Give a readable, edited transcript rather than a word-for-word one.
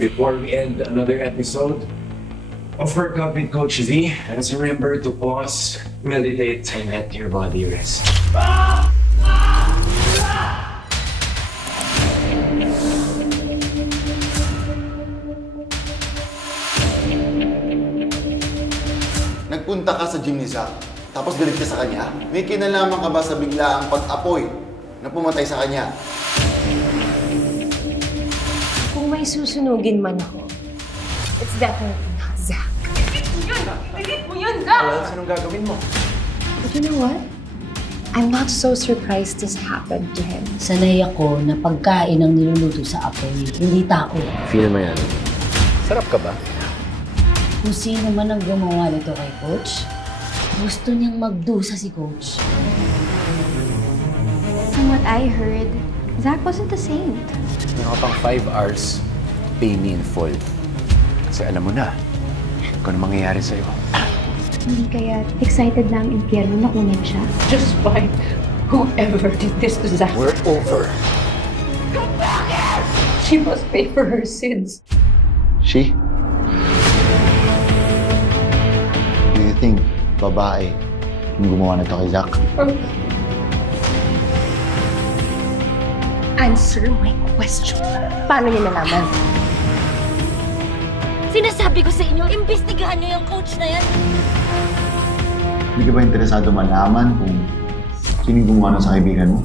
Before we end another episode of Workout with Coach Z, let's remember to pause, meditate, and let your body rest. Nagpunta ka sa gym ni Zach, tapos galit ka sa kanya? May kinalaman ka ba sa biglaang pag-apoy na pumatay sa kanya? Kung may susunugin man ako, it's definitely not Zach. Delete mo yun, Zach! Well, anong gagawin mo? But you know what? I'm not so surprised this happened to him. Sanay ako na pagkain ang niluluto sa apoy, hindi tao. Feel mo yan. Sarap ka ba? Kung sino man ang gumawa nito kay Coach, gusto niyang magdusa si Coach. From what I heard, Zach wasn't the saint. Meron ka pang 5 hours, pay me in full. Kasi alam mo na kung ano mangyayari sa'yo. Hindi kaya excited na ang impyerno na kunin siya? Just find whoever did this to Zach. We're over. Come back here! She must pay for her sins. She? Do you think babae yung gumawa nito kay Zach? Answer my question. Paano niyo nalaman? Sinasabi ko sa inyo, imbestigahan niyo yung coach na yan. Hindi ka ba interesado malaman kung sino yung gumawa sa kaibigan mo?